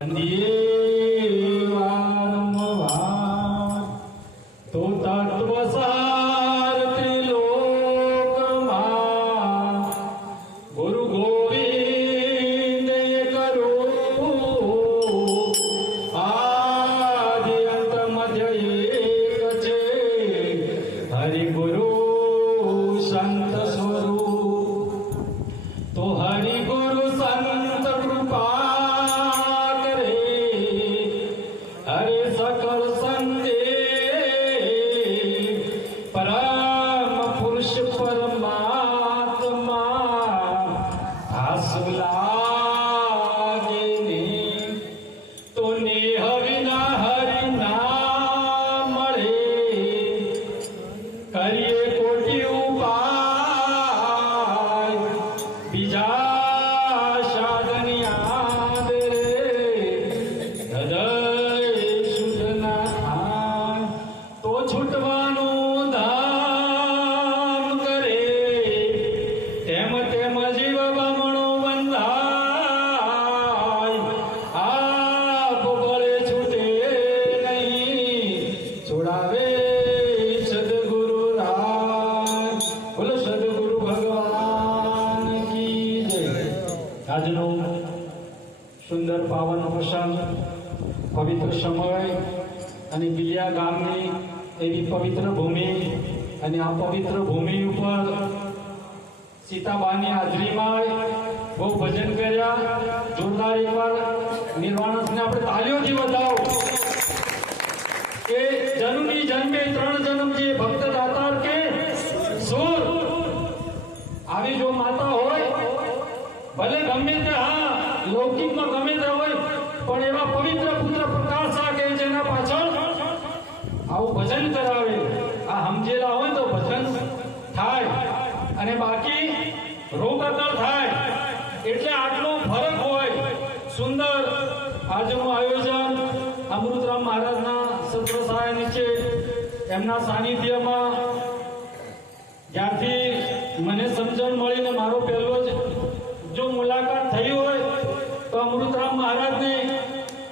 તો તત્વસાર ત્રિલોકમાં ગુરુ ગોવિંદ કરો આદિ અંત મધ્ય એક છે હરિ ગુરુ સંત સ્વરૂપ તો હરિ ગુરુ સંત કૃપા કરે હરે સકલ સંતે પરમ પુરુષ પરમાત્મા આસુ લાગે ને તો નેહ વિના હરિ ના મળે કરીએ કોટી ઉપાય બીજા સાધન યાદ રે હૃદય શુદ્ધ ના થાય તો છૂટવાનું ધામ કરે તેમ તેમ જીવ બમણો બંધાય આપ બળે છૂટે નહીં છોડાવે સદગુરુ રાય બોલો સદગુરુ ભગવાન કી જય। આજનો સુંદર પાવન પ્રસંગ પવિત્ર સમય અને બિલિયા ગામની એવી પવિત્ર ભૂમિ અને આ પવિત્ર ભૂમિ ઉપર સીતાબાની હાજરીમાં બહુ ભજન કર્યા જોરદાર એકવાર નિર્વાણસને આપણે તાળીઓથી વધાવો કે જન્મી જન્મે ત્રણ જન્મ જે ભક્ત દાતાર કે સુર આવી જો માતા હોય ભલે ગમે તે હા લૌકિકમાં ગમે તે હોય પણ એવા પવિત્ર પુત્ર પ્રકાશ કે જેના પાછળ આવું ભજન કરાવે આ સમજેલા હોય તો ભજન થાય અને બાકી રોગ અકળ થાય એટલે આટલો ફરક હોય સુંદર આજનું આયોજન અમૃતરામ મહારાજના સત્ર સહાય નીચે એમના સાનિધ્યમાં જ્યારથી મને સમજણ મળીને મારો પહેલો જ જો મુલાકાત થઈ હોય તો અમૃતરામ મહારાજને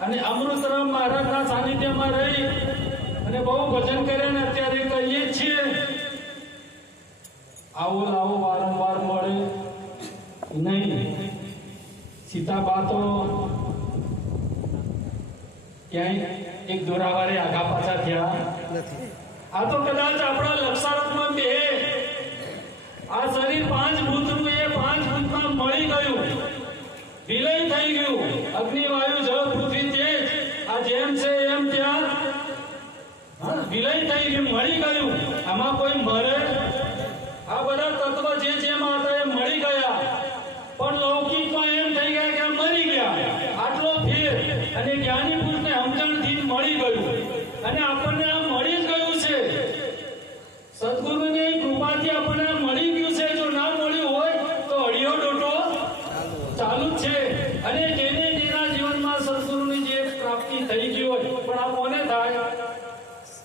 અને અમૃતરામ મહારાજના સાનિધ્યમાં રહી અને બહુ ભજન કરે ને અત્યારે કહીએ છીએ આવો લાવો વારંવાર મળે નહીં સીતાબા તો ક્યાંય એક દોરાવારે આગા પાછા થયા આ તો કદાચ આપણા લક્ષાર્થમાં બે આ શરીર પાંચ ભૂતનું એ પાંચ ભૂતમાં મળી ગયું વિલય થઈ ગયું અગ્નિ વાયુ જળ પૃથ્વી તેજ આ જેમ છે એમ ત્યાં વિલય થઈ ગયું મળી ગયું આમાં કોઈ મરે આ બધા તત્વ જે જેમાં હતા એ મળી ગયા પણ લૌકિકમાં એમ થઈ ગયા કે મરી ગયા આટલો ફેર અને જ્ઞાની પુરુષને સમજણથી મળી ગયું અને આપણને આ મળી જ ગયું છે સદગુરુની કૃપાથી આપણને મળી ગયું છે જો ના મળ્યું હોય તો અડિયો ડોટો ચાલુ જ છે અને જેને જેના જીવનમાં સદગુરુની જે પ્રાપ્તિ થઈ ગઈ હોય પણ આ કોને થાય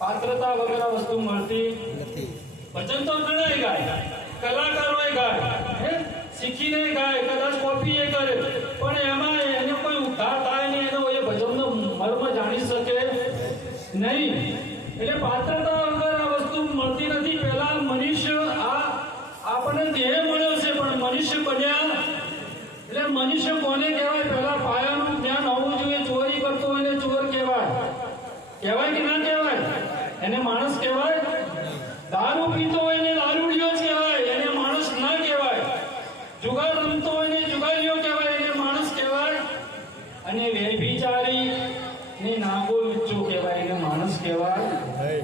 પાત્રતા વગર વસ્તુ મળતી નથી ભજન તો ઘણા ગાય કલાકારો ગાય શીખીને ગાય કદાચ કોપી એ કરે પણ એમાં એને કોઈ ઉદ્ધાર થાય નહીં એનો એ ભજનનો મર્મ જાણી શકે નહીં એટલે પાત્રતા વગર આ વસ્તુ મળતી નથી પહેલા મનુષ્ય આ આપણને દેહ મળ્યો છે પણ મનુષ્ય બન્યા એટલે મનુષ્ય કોને કહેવાય પહેલા પાયાનું જ્ઞાન હોવું જોઈએ ચોરી કરતો હોય એને ચોર કહેવાય કહેવાય કે ના કહેવાય એને માણસ કહેવાય દારૂ પીતો હોય ને દારૂડિયો જ કહેવાય એને માણસ ના કહેવાય જુગાર રમતો હોય ને જુગારીઓ કહેવાય એને માણસ કહેવાય અને વ્યભિચારી ને નાગો લુચ્ચો કહેવાય એને માણસ કહેવાય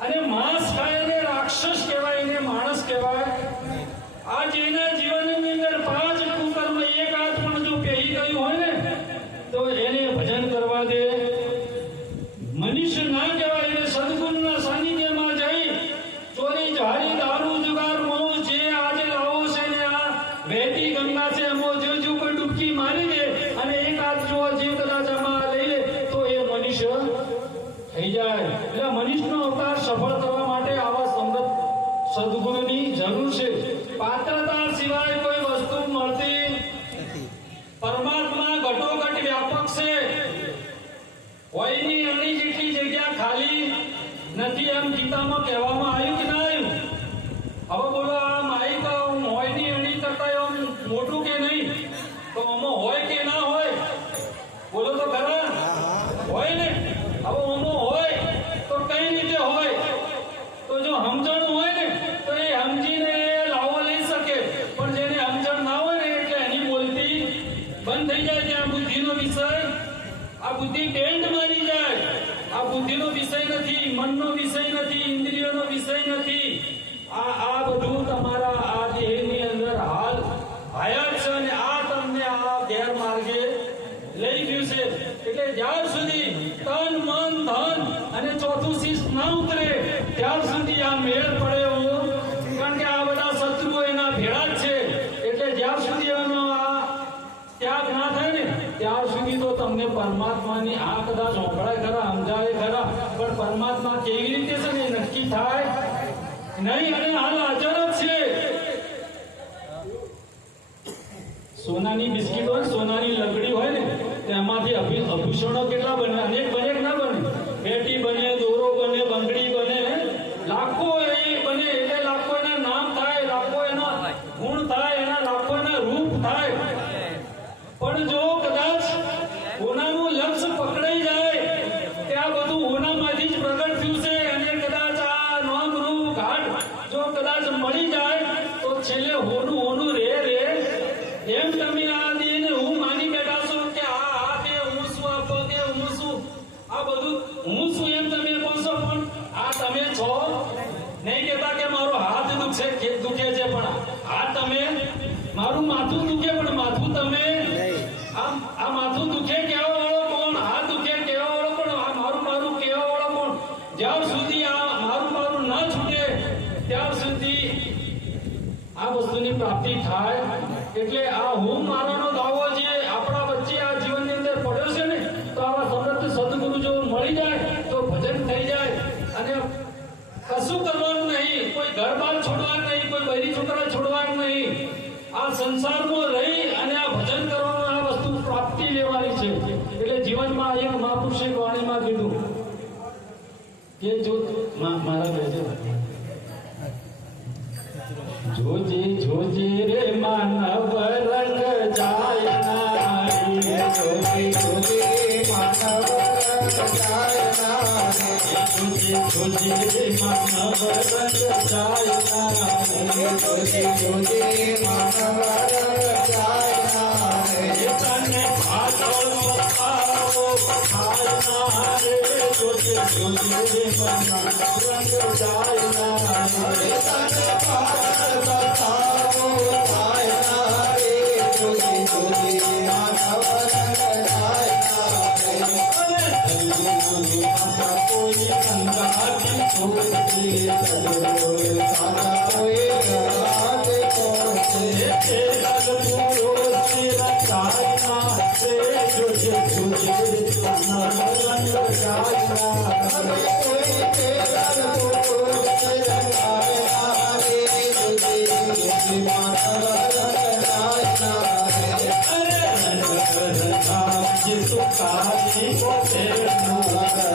અને માંસ ખાય એને રાક્ષસ કહેવાય એને માણસ કહેવાય આ જેના જીવનની અંદર પાંચ કુકર્મ એક હાથ પણ જો પહેરી ગયું હોય ને તો એને ભજન કરવા દે મનુષ્ય ના કહેવાય એને સદગુરુના સાનિધ્યમાં જઈ ચોરી જારી દારૂ જુગાર મોહ જે આજે લાવો છે ને આ વહેતી ગંગા છે એમાં જો કોઈ ડૂબકી મારી દે અને એક હાથ જો જીવ કદાચ આમાં લઈ લે તો એ મનુષ્ય થઈ જાય એટલે મનુષ્યનો અવતાર સફળ કરવા માટે આવા સંગત સદગુરુની જરૂર છે પાત્રતા સિવાય કોઈ વસ્તુ મળતી નથી પરમાત્મા ઘટોઘટ વ્યાપક છે નથી એમ ગીતામાં કહેવામાં આવ્યું કે ના આવ્યું? હવે બોલો આ માઈક મોયની અણી કરતા એમ મોટું કે નહીં? તો આમાં હોય કે ના હોય? બોલો તો ખરા. હોય ને. હવે આમાં હોય તો કઈ રીતે હોય? તો જો સમજણ હોય ને તો એ સમજીને લાવો લઈ શકે, પણ જેને સમજણ ના હોય ને એટલે એની બોલતી બંધ થઈ જાય. ત્યાં બુદ્ધિનો વિષય, આ બુદ્ધિ બેલ્ટ મારી જાય. આ બુદ્ધિનો વિષય નથી, મનનો વિષય નથી, ઇન્દ્રિયોનો વિષય નથી. આ બધું તમારા આ દેહની અંદર હાલ હયાત છે અને આ તમને આ ગેરમાર્ગે લઈ ગયું છે. એટલે જ્યાર સુધી તન મન ધન અને ચોથું શીશ ના ઉતરે ત્યાર સુધી આ મેળ પડે એવું, કારણ કે આ બધા શત્રુઓ એના ભેળા જ છે. એટલે જ્યાર સુધી એનો આ ત્યાગ ના થાય ને ત્યાર સુધી તો તમને પરમાત્માની આ કદાચ ઓળખાય ખરા, સમજાય ખરા, પણ પરમાત્મા કેવી રીતે છે ને નક્કી થાય નહીં. અને હાલ હાજર જ છે. સોનાની બિસ્કીટ હોય, સોનાની લકડી હોય ને તેમાંથી આભૂષણો કેટલા બને? અનેક બને કે ના બને? બેટી બને, દોરો બને, બંગડી બને, લાખો એ બને. એટલે લાખો એના નામ થાય, લાખો એના ગુણ થાય, એના લાખો એના રૂપ થાય. પણ જો કદાચ હોનાનું લક્ષ્ય પકડાઈ જાય, ત્યાં બધું હોનામાંથી જ પ્રગટ થયું છે, અને કદાચ આ નામ રૂપ ઘાટ જો કદાચ મળી જાય તો છેલ્લે હોનું હોનું રે એમ તમે આ દેહને હું માની બેઠા છો કે આ હાથ એ હું છું, આ પગ એ હું છું, આ બધું હું છું એમ તમે કહો છો, પણ આ તમે છો નહીં. કહેતા કે મારો હાથ દુખે છે, પણ હાથ તમે, મારું માથું દુખે પણ માથું તમે, આ માથું દુખે કહેવા વાળો કોણ? હાથ દુખે કહેવા વાળો કોણ? આ મારું કહેવા વાળો કોણ? જ્યાર સુધી આ મારું ના છૂટે ત્યાર સુધી આ વસ્તુની પ્રાપ્તિ થાય. એટલે આ હું મારાનો દાવો જે આપણા વચ્ચે આ જીવનની અંદર પડ્યો છે ને, તો આવા સમર્થ સદગુરુ જો મળી જાય તો ભજન થઈ જાય. અને કશું કરવાનું નહીં, કોઈ ઘર બાર છોડવાનું નહીં, કોઈ બૈરી છોકરા છોડવાનું નહીં. આ સંસારમાં રહી અને આ ભજન કરવાનું, આ વસ્તુ પ્રાપ્તિ લેવાની છે. એટલે જીવનમાં એક મહાપુરુષે વાણીમાં કીધું કે જો મારા બેસે જોજે જોજે રે માનવ રંગ જાય નારી, જોજે જોજે માનવ રંગ જાય નારી, જોજે જોજે રે માનવ રંગ જાય નારી, જોજે જોજે માનવ રંગ જાય નારી, તને પાછળ પતાવો પતાય નારે, જોજે જોજે રે માનવ રંગ જાય નારી, તને પાછળ પતાવો પતાય નારે, જોજે જોજે માનવ રંગ જાય નારી, કોઈ અંગાથી છોડતી સદગુરુ સારા કોઈ રાતે પહોંચે, તે સદગુરુ ચિરંતાય નારે, જોજે જોજે માનવ રંગ જાય નારે, કોઈ તે સદગુરુ ચિરંતાય નારે, જોજે જોજે માનવ રંગ જાય નારે, અરે રંગ જીતુ કાજી પોતે પાછળ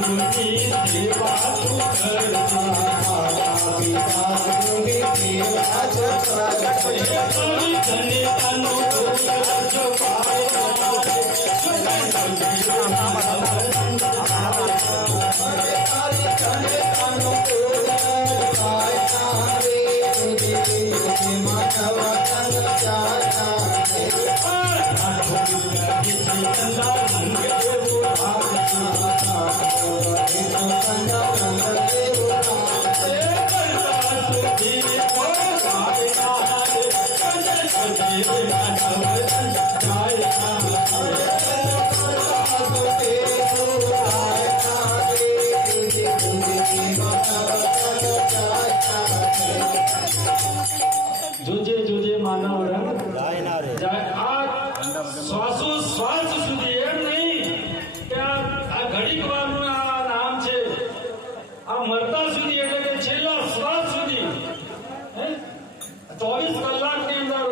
ગુરુની સેવા તું કરતા માતા પિતા ગુરુની સેવા તું કરતા તને તનો કરજો જોજે જોજે માનવ રંગ આ શ્વાસ સુધી એમ નહીં કે આ ઘડીક વારનું આ નામ છે આ મરતા સુધી એટલે કે છેલ્લા શ્વાસ સુધી 24 કલાકની અંદર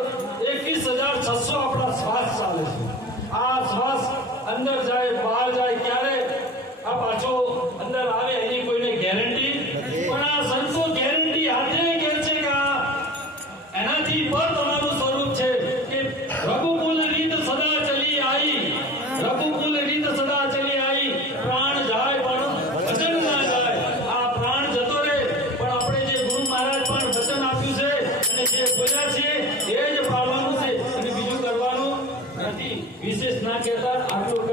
21,600 આપણા શ્વાસ ચાલે છે આ શ્વાસ અંદર જાય બહાર જાય ક્યારે આ પાછો અંદર આવે એની કોઈને ગેરંટી પણ આ સંતો ગેરંટી હાથે કહે છે કે એનાથી પર તમારું સ્વરૂપ છે કે રઘુકુલ રીત સદા ચલી આવી રઘુકુલ રીત સદા ચલી આવી પ્રાણ જાય પણ વચન ના જાય આ પ્રાણ જતો રહે પણ આપણે જે ગુરુ મહારાજ પણ વચન આપ્યું છે અને જે બોલ્યા છે એ જ પાળવાનું છે અને બીજું કરવાનું નથી વિશેષ ના કહેતા આટલું